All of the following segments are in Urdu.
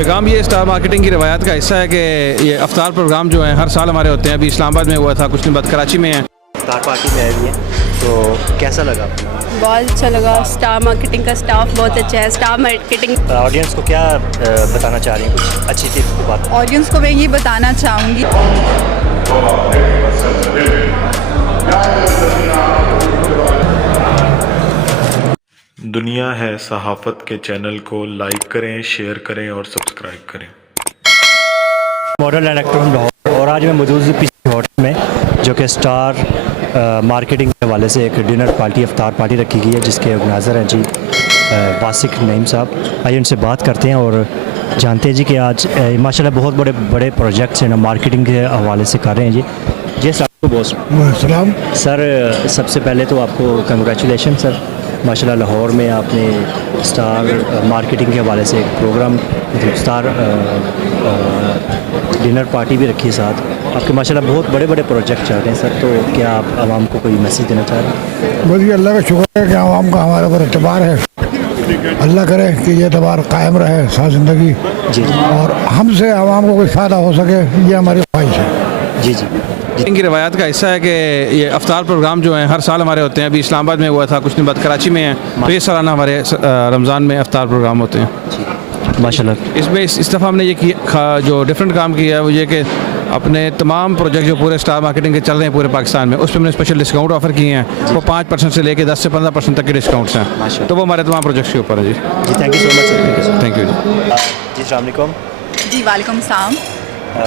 پیغام یہ اسٹار مارکیٹنگ کی روایت کا حصہ ہے کہ یہ افطار پروگرام جو ہیں ہر سال ہمارے ہوتے ہیں. ابھی اسلام آباد میں ہوا تھا, کچھ دن بعد کراچی میں ہیں. افطار پارٹی میں آئے ہوئے ہیں تو کیسا لگا؟ بہت اچھا لگا. اسٹار مارکیٹنگ کا اسٹاف بہت اچھا ہے. اسٹار مارکیٹنگ آڈینس کو کیا بتانا چاہ رہی ہیں؟ کچھ اچھی چیز کی بات. آڈینس کو میں یہ بتانا چاہوں گی دنیا ہے صحافت کے چینل کو لائک کریں، شیئر کریں اور سبسکرائب کریں. ماڈل ڈائریکٹر لاہور، اور آج میں موجود ہوں پسی ہوٹل میں جو کہ اسٹار مارکیٹنگ کے حوالے سے ایک ڈنر پارٹی افطار پارٹی رکھی گئی ہے جس کے آرگنائزر ہیں جی واسق نعیم صاحب. آئیے ان سے بات کرتے ہیں اور جانتے ہیں جی کہ آج ماشاءاللہ بہت بڑے پروجیکٹس ہیں مارکیٹنگ کے حوالے سے کر رہے ہیں جی. جی السلام سر. سب سے پہلے تو آپ کو کنگریچولیشن سر. ماشاءاللہ لاہور میں آپ نے اسٹار مارکیٹنگ کے حوالے سے ایک پروگرام اسٹار ڈنر پارٹی بھی رکھی ہے ساتھ. آپ کے ماشاءاللہ بہت بڑے پروجیکٹ چل رہے ہیں سر, تو کیا آپ عوام کو کوئی میسیج دینا چاہ رہے ہیں؟ بس یہ اللہ کا شکر ہے کہ عوام کا ہمارے اوپر اعتبار ہے. اللہ کرے کہ یہ اعتبار قائم رہے ساری زندگی جی اور ہم سے عوام کو کوئی فائدہ ہو سکے, یہ ہماری خواہش ہے. جی ان کی روایت کا حصہ ہے کہ یہ افطار پروگرام جو ہیں ہر سال ہمارے ہوتے ہیں. ابھی اسلام آباد میں ہوا تھا, کچھ دن بعد کراچی میں ہیں. تو یہ سالانہ ہمارے رمضان میں افطار پروگرام ہوتے ہیں. ماشاءاللہ. اس میں اس دفعہ ہم نے یہ جو ڈفرینٹ کام کیا ہے وہ یہ کہ اپنے تمام پروجیکٹ جو پورے اسٹار مارکیٹنگ کے چل رہے ہیں پورے پاکستان میں, اس پہ ہم نے اسپیشل ڈسکاؤنٹ آفر کیے ہیں. وہ 5% سے لے کے 10 سے 15% تک کے ڈسکاؤنٹس ہیں. تو وہ ہمارے تمام پروجیکٹس کے اوپر ہے. جی thank you so much. Thank you جی. جی السلام علیکم. جی وعلیکم السلام.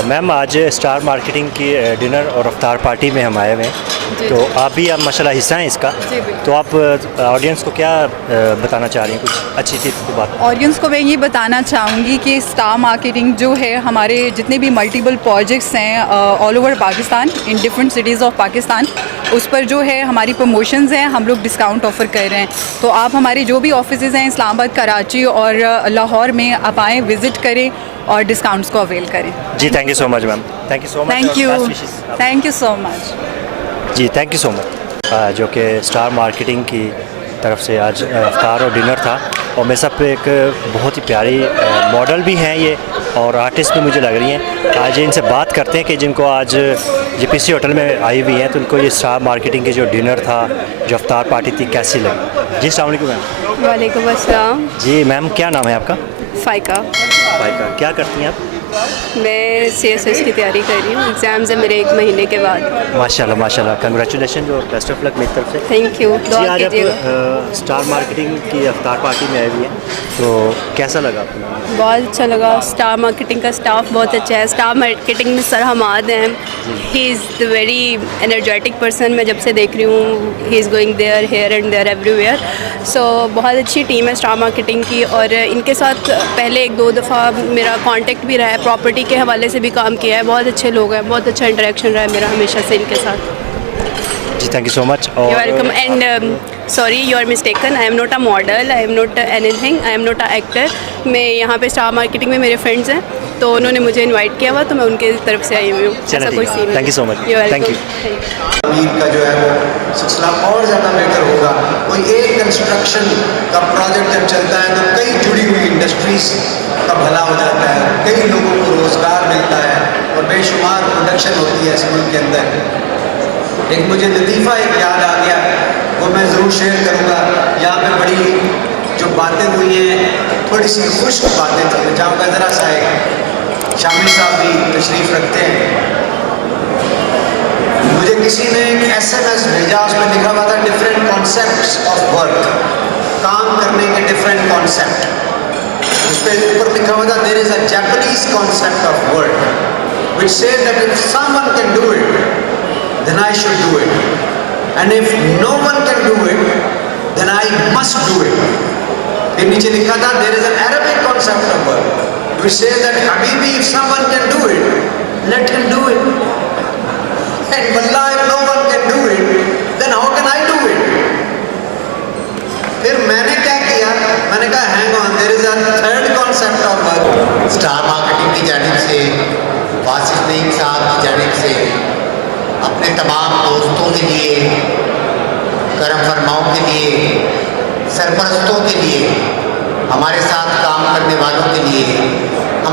میم آج اسٹار مارکیٹنگ کی ڈنر اور افطار پارٹی میں ہم آئے ہوئے ہیں, تو آپ بھی اب ماشاءاللہ حصہ ہیں اس کا. تو آپ آڈینس کو کیا بتانا چاہ رہی ہیں؟ کچھ اچھی چیز کی بات. آڈینس کو میں یہ بتانا چاہوں گی کہ اسٹار مارکیٹنگ جو ہے ہمارے جتنے بھی ملٹیپل پروجیکٹس ہیں all over Pakistan in different cities of Pakistan, اس پر جو ہے ہماری پروموشنز ہیں, ہم لوگ ڈسکاؤنٹ آفر کر رہے ہیں. تو آپ ہمارے جو بھی آفیسز ہیں اسلام آباد, کراچی اور لاہور میں آپ آئیں, وزٹ کریں اور ڈسکاؤنٹس کو اویل کریں. جی thank you so much ma'am. Thank you so much. Thank you so much. جی تھینک یو سو مچ. جو کہ اسٹار مارکیٹنگ کی طرف سے آج افطار اور ڈنر تھا, اور میرے ساتھ ایک بہت ہی پیاری ماڈل بھی ہیں یہ اور آرٹسٹ بھی مجھے لگ رہی ہیں. آج ان سے بات کرتے ہیں کہ جن کو آج جی پی سی ہوٹل میں آئی ہوئی ہیں, تو ان کو یہ اسٹار مارکیٹنگ کی جو ڈنر تھا, جو افطار پارٹی تھی, کیسی لگی. جی السلام علیکم میم. وعلیکم السلام. جی میم کیا نام ہے آپ کا؟ فائقہ. فائقہ. کیا کرتی ہیں آپ؟ میں CSS کی تیاری کر رہی ہوں. ایگزامز ہیں میرے 1 مہینے کے بعد. ماشاءاللہ ماشاءاللہ. کنگریچولیشن اور بیسٹ آف لک میری طرف سے. Thank you. جی آج آپ اسٹار مارکیٹنگ کی افطار پارٹی میں آئے ہوئی ہیں, تو کیسا لگا آپ کو؟ بہت اچھا لگا. اسٹار مارکیٹنگ کا اسٹاف بہت اچھا ہے. اسٹار مارکیٹنگ میں سر حماد ہیں, he is the very energetic person. میں جب سے دیکھ رہی ہوں he is going there here and there everywhere ویئر. سو بہت اچھی ٹیم ہے اسٹار مارکیٹنگ کی, اور ان کے ساتھ پہلے 1-2 دفعہ میرا کانٹیکٹ بھی رہا ہے, پراپرٹی کے حوالے سے بھی کام کیا ہے. بہت اچھے لوگ ہیں, بہت اچھا انٹریکشن رہا ہے میرا ہمیشہ سے ان کے ساتھ. جی thank you so much. You welcome. And sorry you are mistaken, I am not a model, I am not anything, I am not a actor. میں یہاں پہ اسٹار مارکیٹنگ میں میرے فرینڈس ہیں, تو انہوں نے مجھے انوائٹ کیا ہوا, تو میں ان کی طرف سے آئی ہوئی ہوں. ایسا کوئی سین نہیں. Thank you so much. Thank you. امید کا جو ہے وہ سلسلہ اور زیادہ بہتر ہوگا. کوئی ایک کنسٹرکشن کا پروجیکٹ جب چلتا ہے تو کئی جڑی ہوئی انڈسٹریز کا بھلا ہو جاتا ہے, کئی لوگوں کو روزگار ملتا ہے اور بے شمار پروڈکشن ہوتی ہے اس ملک کے اندر. ایک مجھے لطیفہ ایک یاد آ گیا, وہ میں ضرور شیئر کروں گا. یہاں پہ بڑی جو باتیں ہوئی ہیں تھوڑی سی خشک باتیں تھیں, جہاں کا ذرا سا ایک شامل صاحب بھی تشریف رکھتے ہیں. مجھے کسی نے ایک SMS بھیجا, اس میں لکھا ہوا تھا ڈفرینٹ کانسیپٹس آف ورک, کام کرنے کے ڈفرینٹ کانسیپٹ. اس پہ اوپر لکھا ہوا تھا there is a Japanese concept of work which says that if someone can do it then I should do it, and if no one can do it then I must do it. پھر نیچے لکھا تھا there is an Arabic concept of work which says that Habibi, if someone can do it let him do it, and wallah if no one can do it then how can I do it. پھر میں نے کیا کیا, میں نے کہا hang on, there is a third concept of work. Star marketing کی جانب سے, واسق نعیم صاحب کی جانب سے, اپنے تمام دوستوں کے لیے, کرم فرماؤں کے لیے, سرپرستوں کے لیے, ہمارے ساتھ کام کرنے والوں کے لیے, ہم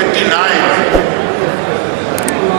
89